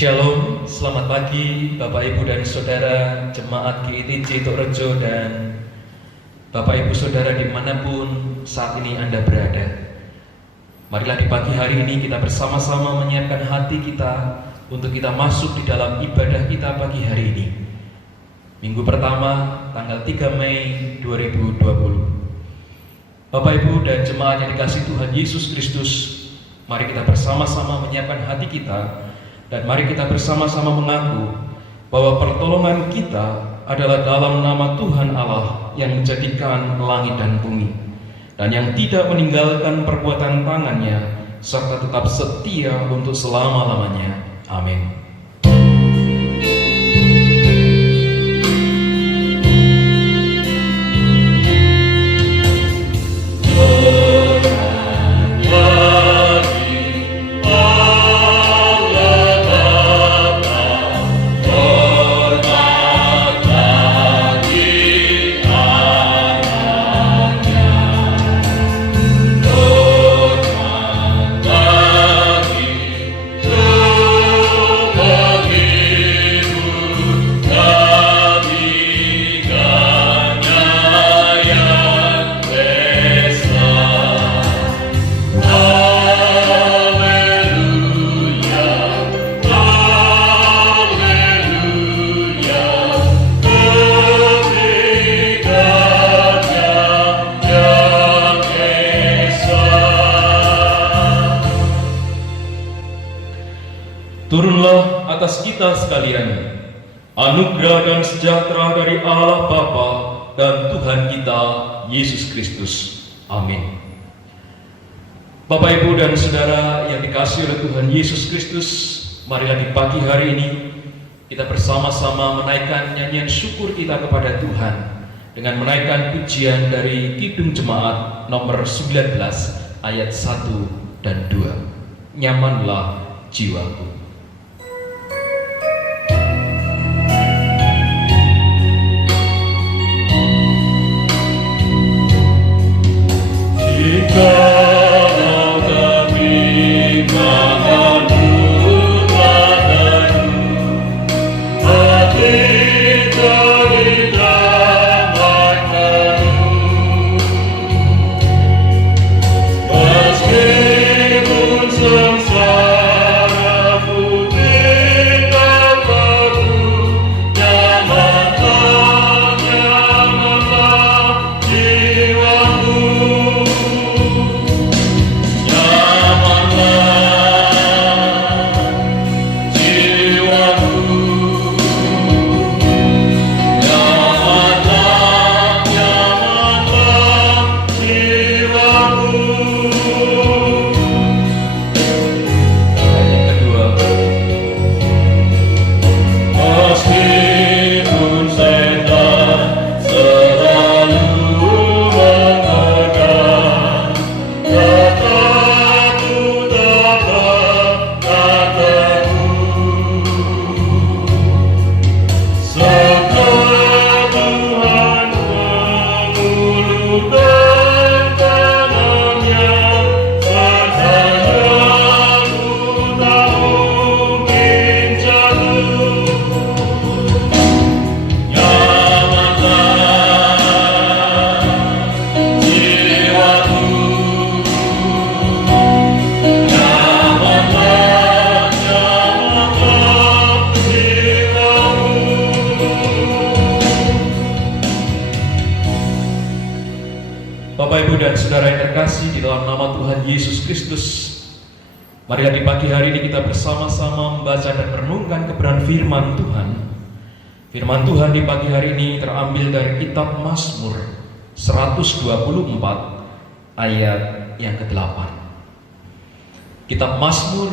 Shalom, selamat pagi Bapak Ibu dan Saudara Jemaat GITJ Torejo dan Bapak Ibu Saudara dimanapun saat ini Anda berada. Marilah di pagi hari ini kita bersama-sama menyiapkan hati kita untuk kita masuk di dalam ibadah kita pagi hari ini. Minggu pertama tanggal 3 Mei 2020. Bapak Ibu dan jemaat yang dikasihi Tuhan Yesus Kristus, mari kita bersama-sama menyiapkan hati kita. Dan mari kita bersama-sama mengaku bahwa pertolongan kita adalah dalam nama Tuhan Allah yang menjadikan langit dan bumi, dan yang tidak meninggalkan perbuatan tangannya, serta tetap setia untuk selama-lamanya. Amin. Turunlah atas kita sekalian anugerah dan sejahtera dari Allah Bapa dan Tuhan kita Yesus Kristus. Amin. Bapak Ibu dan Saudara yang dikasihi oleh Tuhan Yesus Kristus, marilah di pagi hari ini kita bersama-sama menaikkan nyanyian syukur kita kepada Tuhan dengan menaikkan pujian dari Kidung Jemaat nomor 19 ayat 1 dan 2. Nyamanlah jiwaku. Bapak, Ibu, dan Saudara yang terkasih di dalam nama Tuhan Yesus Kristus, marilah di pagi hari ini kita bersama-sama membaca dan merenungkan kebenaran firman Tuhan. Firman Tuhan di pagi hari ini terambil dari kitab Mazmur 124 ayat yang ke-8. Kitab Mazmur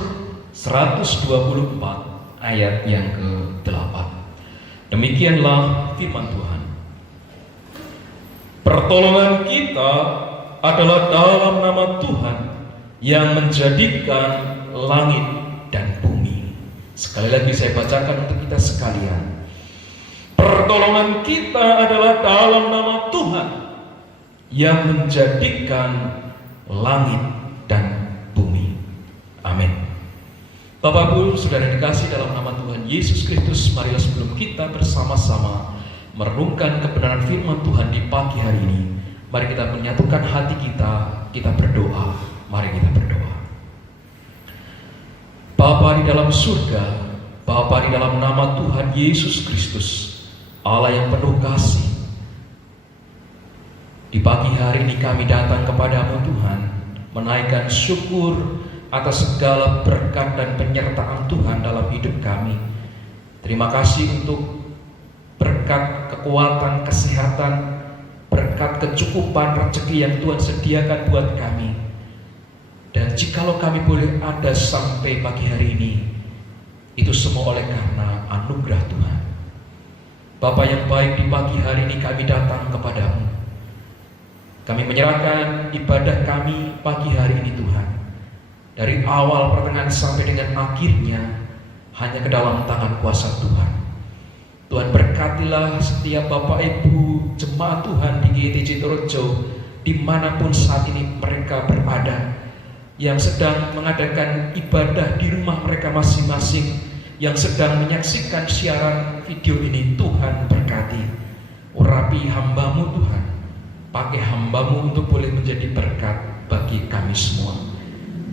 124 ayat yang ke-8. Demikianlah firman Tuhan. Pertolongan kita adalah dalam nama Tuhan yang menjadikan langit dan bumi. Sekali lagi saya bacakan untuk kita sekalian. Pertolongan kita adalah dalam nama Tuhan yang menjadikan langit dan bumi. Amin. Bapak Ibu, saudara dikasih dalam nama Tuhan Yesus Kristus, marilah sebelum kita bersama-sama merenungkan kebenaran firman Tuhan di pagi hari ini, mari kita menyatukan hati kita berdoa. Mari kita berdoa. Bapa di dalam surga, Bapa di dalam nama Tuhan Yesus Kristus, Allah yang penuh kasih, di pagi hari ini kami datang kepadamu Tuhan, menaikkan syukur atas segala berkat dan penyertaan Tuhan dalam hidup kami. Terima kasih untuk berkat kekuatan, kesehatan, berkat kecukupan rezeki yang Tuhan sediakan buat kami. Dan jikalau kami boleh ada sampai pagi hari ini, itu semua oleh karena anugerah Tuhan. Bapa yang baik, di pagi hari ini kami datang kepadamu. Kami menyerahkan ibadah kami pagi hari ini Tuhan, dari awal pertengahan sampai dengan akhirnya hanya ke dalam tangan kuasa Tuhan. Tuhan berkatilah setiap Bapak Ibu jemaat Tuhan di GITC Torejo dimanapun saat ini mereka berada, yang sedang mengadakan ibadah di rumah mereka masing-masing, yang sedang menyaksikan siaran video ini. Tuhan berkati, urapi hambamu Tuhan, pakai hambamu untuk boleh menjadi berkat bagi kami semua.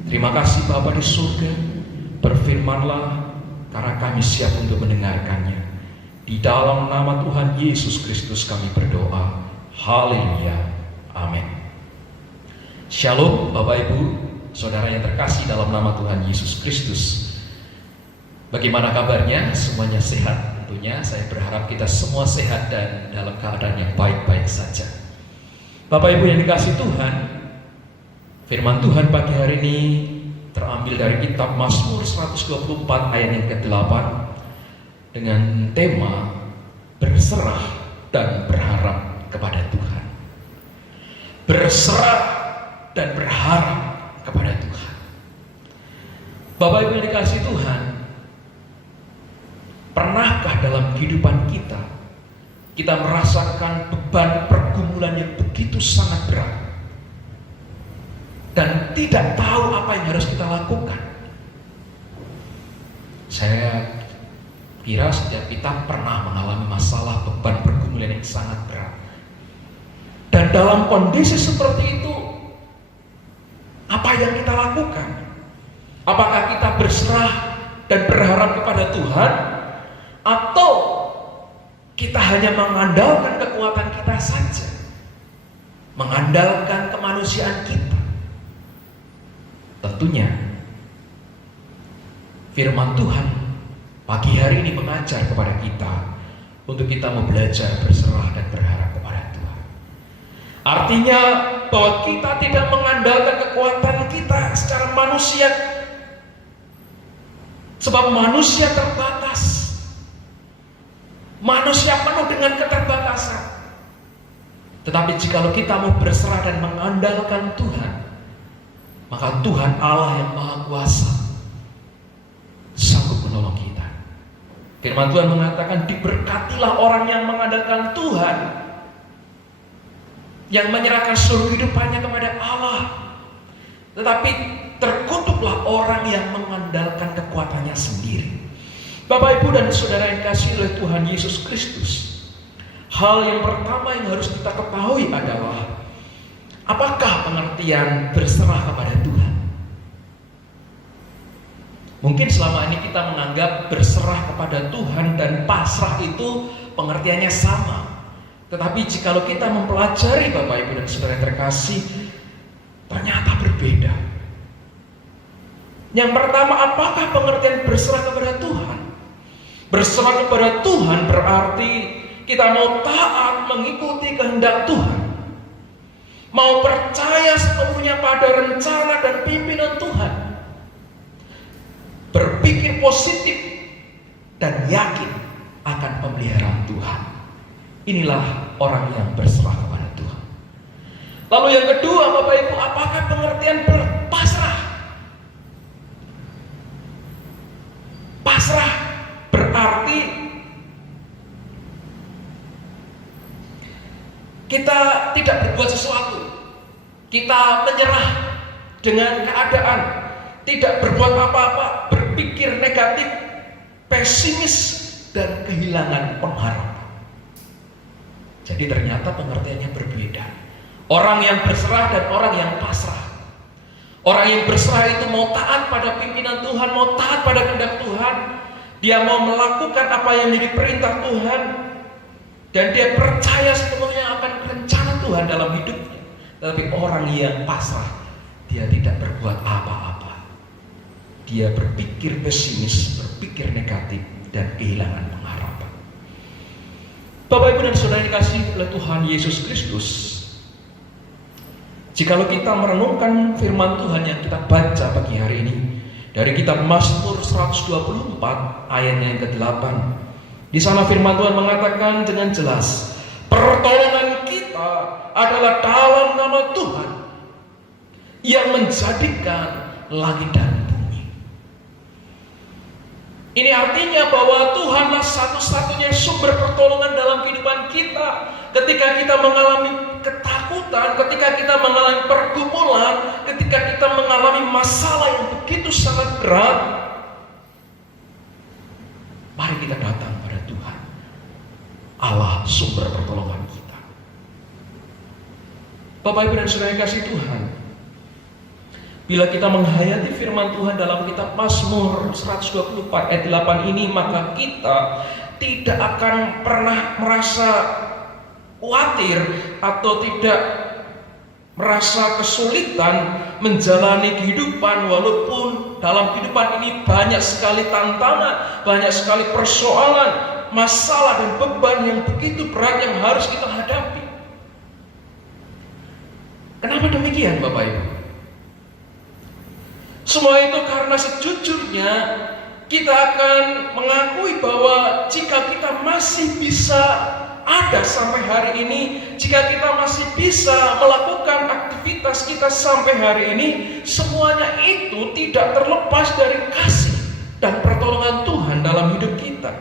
Terima kasih Bapa di surga, berfirmanlah karena kami siap untuk mendengarkannya. Di dalam nama Tuhan Yesus Kristus kami berdoa. Haleluya. Amin. Shalom Bapak Ibu, saudara yang terkasih dalam nama Tuhan Yesus Kristus. Bagaimana kabarnya? Semuanya sehat tentunya. Saya berharap kita semua sehat dan dalam keadaan yang baik-baik saja. Bapak Ibu yang dikasih Tuhan, firman Tuhan pagi hari ini terambil dari kitab Mazmur 124 ayat yang ke-8 dengan tema berserah dan berharap kepada Tuhan. Berserah dan berharap kepada Tuhan. Bapak Ibu yang dikasih Tuhan, pernahkah dalam kehidupan kita merasakan beban pergumulan yang begitu sangat berat dan tidak tahu apa yang harus kita lakukan? Saya kira setiap kita pernah mengalami masalah beban pergumulan yang sangat berat. Dan dalam kondisi seperti itu, apa yang kita lakukan? Apakah kita berserah dan berharap kepada Tuhan, atau kita hanya mengandalkan kekuatan kita saja, mengandalkan kemanusiaan kita? Tentunya firman Tuhan pagi hari ini mengajar kepada kita untuk kita mau belajar berserah dan berharap kepada Tuhan. Artinya bahwa kita tidak mengandalkan kekuatan kita secara manusia, sebab manusia terbatas. Manusia penuh dengan keterbatasan. Tetapi jikalau kita mau berserah dan mengandalkan Tuhan, maka Tuhan Allah yang Maha Kuasa sanggup menolong kita. Firman Tuhan mengatakan, diberkatilah orang yang mengandalkan Tuhan, yang menyerahkan seluruh hidupannya kepada Allah. Tetapi terkutuklah orang yang mengandalkan kekuatannya sendiri. Bapak Ibu dan saudara yang dikasihi oleh Tuhan Yesus Kristus, hal yang pertama yang harus kita ketahui adalah, apakah pengertian berserah kepada Tuhan? Mungkin selama ini kita menganggap berserah kepada Tuhan dan pasrah itu pengertiannya sama. Tetapi jikalau kita mempelajari Bapak Ibu dan saudara yang terkasih, ternyata berbeda. Yang pertama, apakah pengertian berserah kepada Tuhan? Berserah kepada Tuhan berarti kita mau taat mengikuti kehendak Tuhan, mau percaya sepenuhnya pada rencana dan pimpinan Tuhan, berpikir positif dan yakin akan pemeliharaan Tuhan. Inilah orang yang berserah kepada Tuhan. Lalu yang kedua Bapak Ibu, apakah pengertian berpasrah? Pasrah berarti kita tidak berbuat sesuatu, kita menyerah dengan keadaan, tidak berbuat apa-apa, berpikir negatif, pesimis, dan kehilangan pengharapan. Jadi ternyata pengertiannya berbeda. Orang yang berserah dan orang yang pasrah. Orang yang berserah itu mau taat pada pimpinan Tuhan, mau taat pada kehendak Tuhan. Dia mau melakukan apa yang menjadi perintah Tuhan, dan dia percaya sepenuhnya akan rencana Tuhan dalam hidupnya. Tetapi orang yang pasrah, dia tidak berbuat apa-apa. Dia berpikir pesimis, berpikir negatif, dan kehilangan pengharapan. Bapak, Ibu, dan Saudara yang dikasihi oleh Tuhan Yesus Kristus, jikalau kita merenungkan firman Tuhan yang kita baca pagi hari ini dari kitab Mazmur 124 ayatnya yang ke-8, di sana firman Tuhan mengatakan dengan jelas, pertolongan kita adalah dalam nama Tuhan yang menjadikan langit dan bumi. Ini artinya bahwa Tuhanlah satu-satunya sumber pertolongan dalam kehidupan kita. Ketika kita mengalami ketakutan, ketika kita mengalami pergumulan, ketika kita mengalami masalah yang begitu sangat berat, mari kita datang pada Tuhan, Allah sumber pertolongan kita. Bapak, Ibu, dan Saudara yang kasih Tuhan, bila kita menghayati firman Tuhan dalam kitab Mazmur 124 ayat 8 ini, maka kita tidak akan pernah merasa khawatir atau tidak merasa kesulitan menjalani kehidupan, walaupun dalam kehidupan ini banyak sekali tantangan, banyak sekali persoalan, masalah dan beban yang begitu berat yang harus kita hadapi. Kenapa demikian, Bapak Ibu? Semua itu karena sejujurnya kita akan mengakui bahwa jika kita masih bisa ada sampai hari ini, jika kita masih bisa melakukan aktivitas kita sampai hari ini, semuanya itu tidak terlepas dari kasih dan pertolongan Tuhan dalam hidup kita.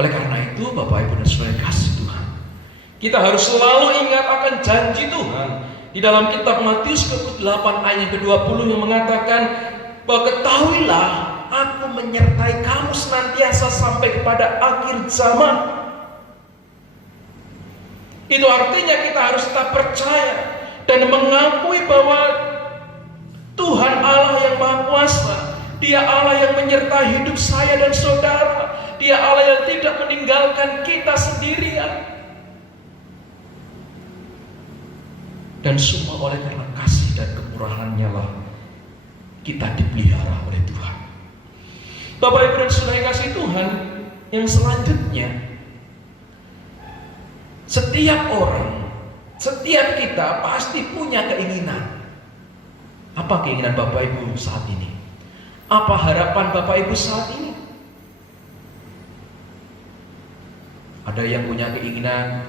Oleh karena itu, Bapak, Ibu, dan Saudara kasih Tuhan, kita harus selalu ingat akan janji Tuhan di dalam kitab Matius 8 ayat ke-20 yang mengatakan bahwa ketahuilah, aku menyertai kamu senantiasa sampai kepada akhir zaman. Itu artinya kita harus tetap percaya dan mengakui bahwa Tuhan Allah yang Maha Kuasa, Dia Allah yang menyertai hidup saya dan saudara, Dia Allah yang tidak meninggalkan kita sendirian. Dan semua oleh karena kasih dan kemurahan-Nya lah kita dipelihara oleh Tuhan. Bapak, Ibu, dan Saudara yang kasih Tuhan, yang selanjutnya, setiap orang, setiap kita pasti punya keinginan. Apa keinginan Bapak Ibu saat ini? Apa harapan Bapak Ibu saat ini? Ada yang punya keinginan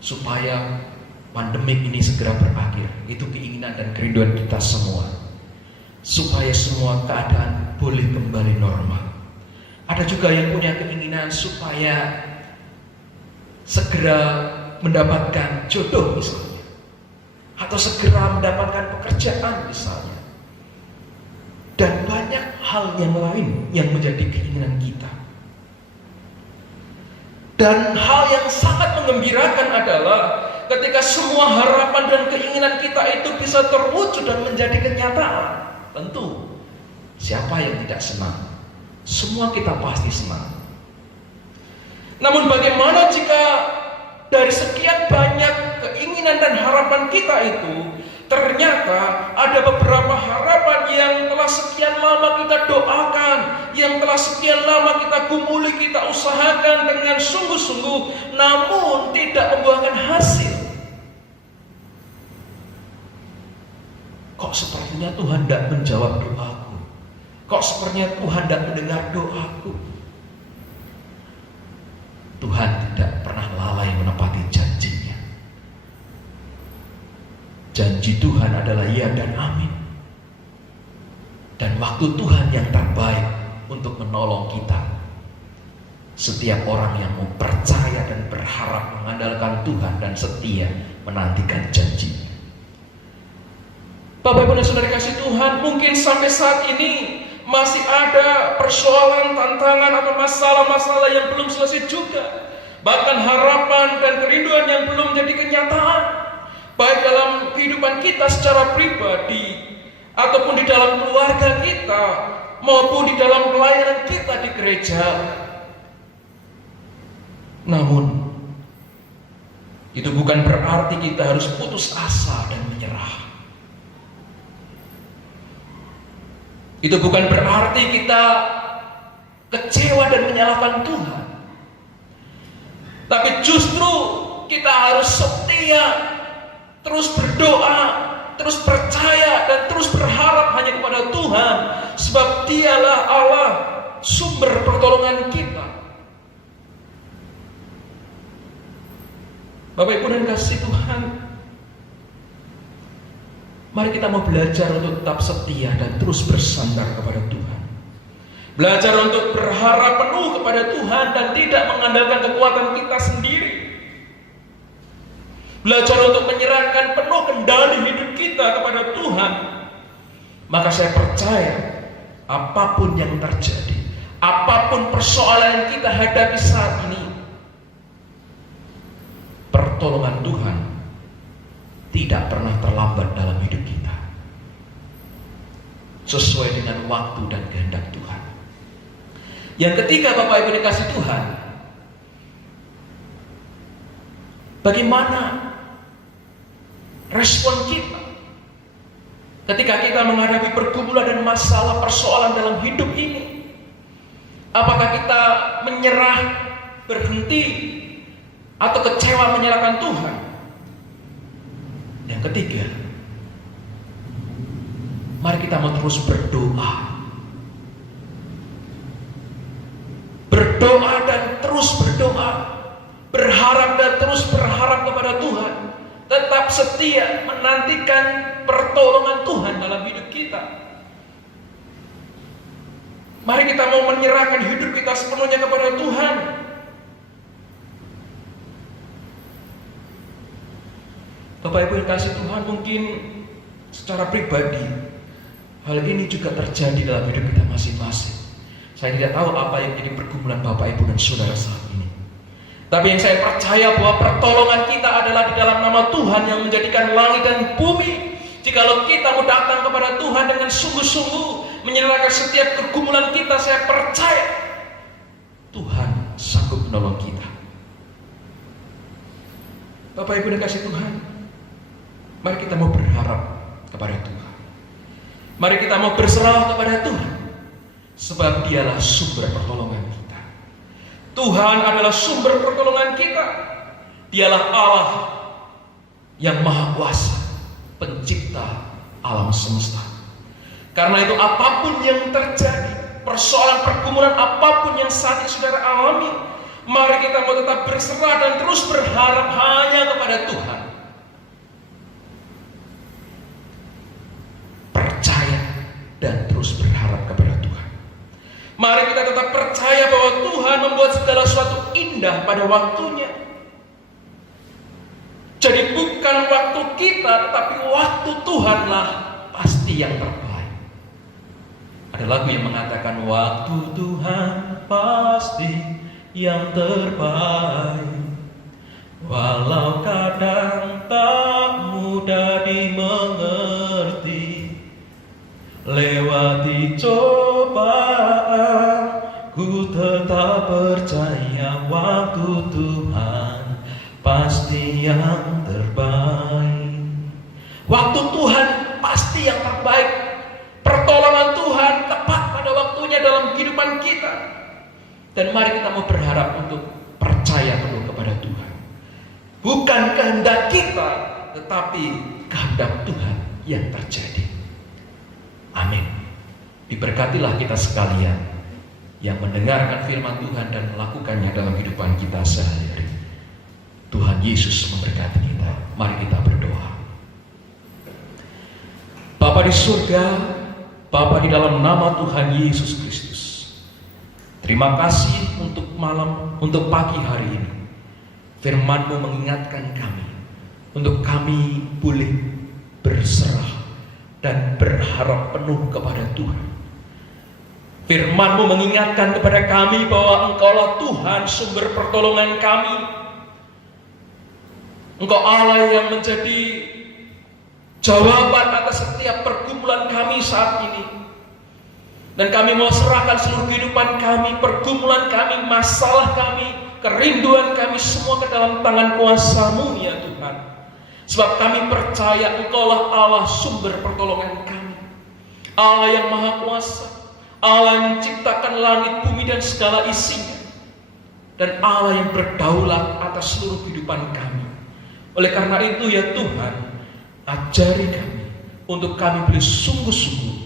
supaya pandemik ini segera berakhir. Itu keinginan dan kerinduan kita semua, supaya semua keadaan boleh kembali normal. Ada juga yang punya keinginan supaya segera mendapatkan jodoh misalnya, atau segera mendapatkan pekerjaan misalnya, dan banyak hal yang lain yang menjadi keinginan kita. Dan hal yang sangat menggembirakan adalah ketika semua harapan dan keinginan kita itu bisa terwujud dan menjadi kenyataan. Tentu, siapa yang tidak senang? Semua kita pasti senang. Namun bagaimana jika dari sekian banyak keinginan dan harapan kita itu, ternyata ada beberapa harapan yang telah sekian lama kita doakan, yang telah sekian lama kita gumuli, kita usahakan dengan sungguh-sungguh, namun tidak membuahkan hasil. Kok sepertinya Tuhan tidak menjawab doaku? Kok sepertinya Tuhan tidak mendengar doaku? Tuhan tidak pernah lalai menepati janjinya. Janji Tuhan adalah ya dan amin. Dan waktu Tuhan yang terbaik untuk menolong kita. Setiap orang yang mau percaya dan berharap mengandalkan Tuhan dan setia menantikan janjinya. Bapak Ibu dan Saudara kasih Tuhan, mungkin sampai saat ini masih ada persoalan, tantangan atau masalah-masalah yang belum selesai juga. Bahkan harapan dan kerinduan yang belum menjadi kenyataan, baik dalam kehidupan kita secara pribadi ataupun di dalam keluarga kita maupun di dalam pelayanan kita di gereja. Namun itu bukan berarti kita harus putus asa dan menyerah. Itu bukan berarti kita kecewa dan menyalahkan Tuhan. Tapi justru kita harus setia, terus berdoa, terus percaya dan terus berharap hanya kepada Tuhan, sebab Dialah Allah, sumber pertolongan kita. Bapak Ibu dan kasih Tuhan, mari kita mau belajar untuk tetap setia dan terus bersandar kepada Tuhan. Belajar untuk berharap penuh kepada Tuhan dan tidak mengandalkan kekuatan kita sendiri. Belajar untuk menyerahkan penuh kendali hidup kita kepada Tuhan. Maka saya percaya apapun yang terjadi, apapun persoalan yang kita hadapi saat ini, pertolongan Tuhan tidak pernah terlambat dalam hidup kita, sesuai dengan waktu dan kehendak Tuhan. Yang ketiga, Bapak Ibu dikasih Tuhan, bagaimana respon kita ketika kita menghadapi pergumulan dan masalah persoalan dalam hidup ini? Apakah kita menyerah, berhenti, atau kecewa menyalahkan Tuhan? Yang ketiga, mari kita mau terus berdoa. Berdoa dan terus berdoa. Berharap dan terus berharap kepada Tuhan. Tetap setia menantikan pertolongan Tuhan dalam hidup kita. Mari kita mau menyerahkan hidup kita sepenuhnya kepada Tuhan. Bapak Ibu yang kasih Tuhan, mungkin secara pribadi hal ini juga terjadi dalam hidup kita masing-masing. Saya tidak tahu apa yang jadi pergumulan Bapak Ibu dan Saudara saat ini. Tapi yang saya percaya bahwa pertolongan kita adalah di dalam nama Tuhan yang menjadikan langit dan bumi. Jikalau kita mau datang kepada Tuhan dengan sungguh-sungguh, menyerahkan setiap pergumulan kita, saya percaya Tuhan sanggup menolong kita. Bapak Ibu dan kasih Tuhan, mari kita mau berharap kepada Tuhan. Mari kita mau berserah kepada Tuhan, sebab Dialah sumber pertolongan kita. Tuhan adalah sumber pertolongan kita. Dialah Allah yang Maha Kuasa, pencipta alam semesta. Karena itu apapun yang terjadi, persoalan pergumulan apapun yang saat ini saudara alami, mari kita mau tetap berserah dan terus berharap hanya kepada Tuhan. Percaya dan terus berharap kepada Tuhan. Mari kita tetap percaya bahwa Tuhan membuat segala sesuatu indah pada waktunya. Jadi bukan waktu kita, tetapi waktu Tuhanlah pasti yang terbaik. Ada lagu yang mengatakan waktu Tuhan pasti yang terbaik. Walau kadang tak mudah dimengerti, lewati cobaan, ku tetap percaya waktu Tuhan pasti yang terbaik. Waktu Tuhan pasti yang terbaik. Pertolongan Tuhan tepat pada waktunya dalam kehidupan kita. Dan mari kita mau berharap untuk percaya penuh kepada Tuhan. Bukan kehendak kita, tetapi kehendak Tuhan yang terjadi. Amin. Diberkatilah kita sekalian yang mendengarkan firman Tuhan dan melakukannya dalam kehidupan kita sehari-hari. Tuhan Yesus memberkati kita. Mari kita berdoa. Bapa di surga, Bapa di dalam nama Tuhan Yesus Kristus, terima kasih untuk pagi hari ini. Firman-Mu mengingatkan kami untuk kami boleh berserah dan berharap penuh kepada Tuhan. Firman-Mu mengingatkan kepada kami bahwa Engkaulah Tuhan sumber pertolongan kami. Engkau Allah yang menjadi jawaban atas setiap pergumulan kami saat ini. Dan kami mau serahkan seluruh kehidupan kami, pergumulan kami, masalah kami, kerinduan kami semua ke dalam tangan kuasa-Mu ya Tuhan. Sebab kami percaya Engkaulah Allah sumber pertolongan kami. Allah yang maha kuasa, Allah yang menciptakan langit, bumi dan segala isinya, dan Allah yang berdaulat atas seluruh kehidupan kami. Oleh karena itu ya Tuhan, ajari kami untuk kami boleh sungguh-sungguh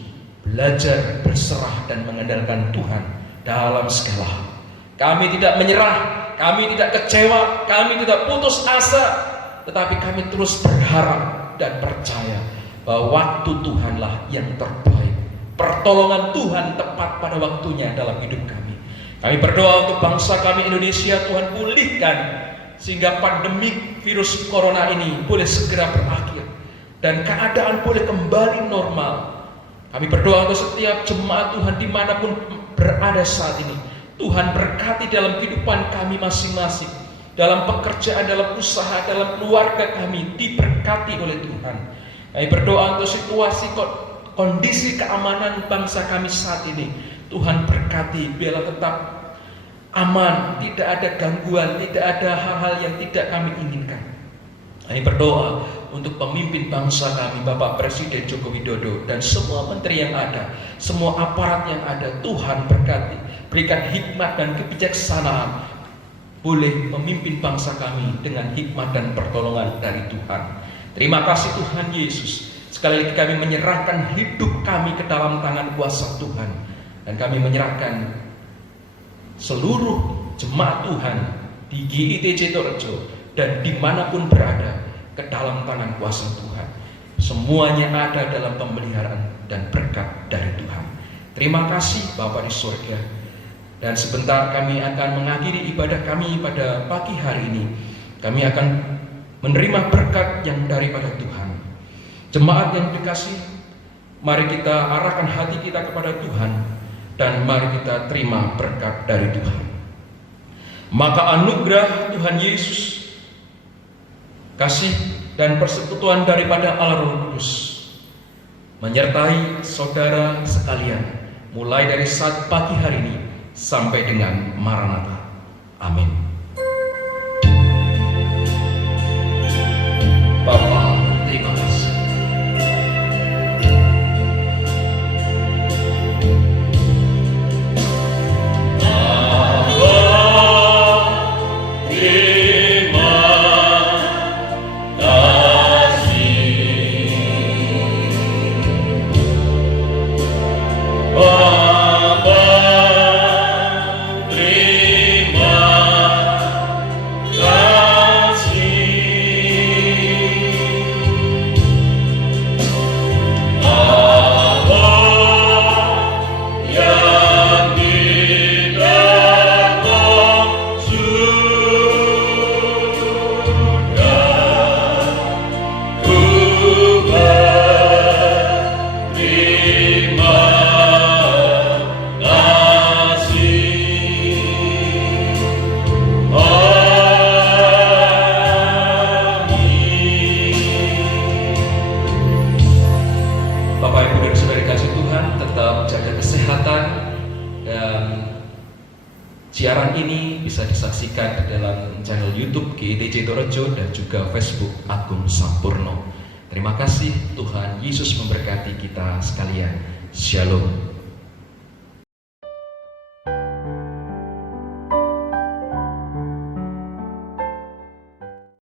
belajar berserah dan mengandalkan Tuhan dalam segala hal. Kami tidak menyerah, kami tidak kecewa, kami tidak putus asa, tetapi kami terus berharap dan percaya bahwa waktu Tuhanlah yang terbaik. Pertolongan Tuhan tepat pada waktunya dalam hidup kami. Kami berdoa untuk bangsa kami Indonesia, Tuhan pulihkan sehingga pandemik virus corona ini boleh segera berakhir dan keadaan boleh kembali normal. Kami berdoa untuk setiap jemaat Tuhan dimanapun berada saat ini. Tuhan berkati dalam kehidupan kami masing-masing, dalam pekerjaan, dalam usaha, dalam keluarga kami diberkati oleh Tuhan. Kami berdoa untuk situasi kondisi keamanan bangsa kami saat ini. Tuhan berkati, biarlah tetap aman, tidak ada gangguan, tidak ada hal-hal yang tidak kami inginkan. Kami berdoa untuk pemimpin bangsa kami, Bapak Presiden Joko Widodo dan semua menteri yang ada, semua aparat yang ada. Tuhan berkati, berikan hikmat dan kebijaksanaan, boleh memimpin bangsa kami dengan hikmat dan pertolongan dari Tuhan. Terima kasih Tuhan Yesus. Sekali lagi kami menyerahkan hidup kami ke dalam tangan kuasa Tuhan. Dan kami menyerahkan seluruh jemaat Tuhan di GITC Torejo dan dimanapun berada ke dalam tangan kuasa Tuhan. Semuanya ada dalam pemeliharaan dan berkat dari Tuhan. Terima kasih Bapa di surga. Dan sebentar kami akan mengakhiri ibadah kami pada pagi hari ini. Kami akan menerima berkat yang daripada Tuhan. Jemaat yang dikasih, mari kita arahkan hati kita kepada Tuhan dan mari kita terima berkat dari Tuhan. Maka anugerah Tuhan Yesus, kasih dan persekutuan daripada Allah Roh Kudus menyertai saudara sekalian mulai dari saat pagi hari ini sampai dengan Maranatha. Amin. Bapa, terima kasih. Siaran ini bisa disaksikan di dalam channel YouTube GITC Torejo dan juga Facebook Agung Sampurno. Terima kasih, Tuhan Yesus memberkati kita sekalian. Shalom.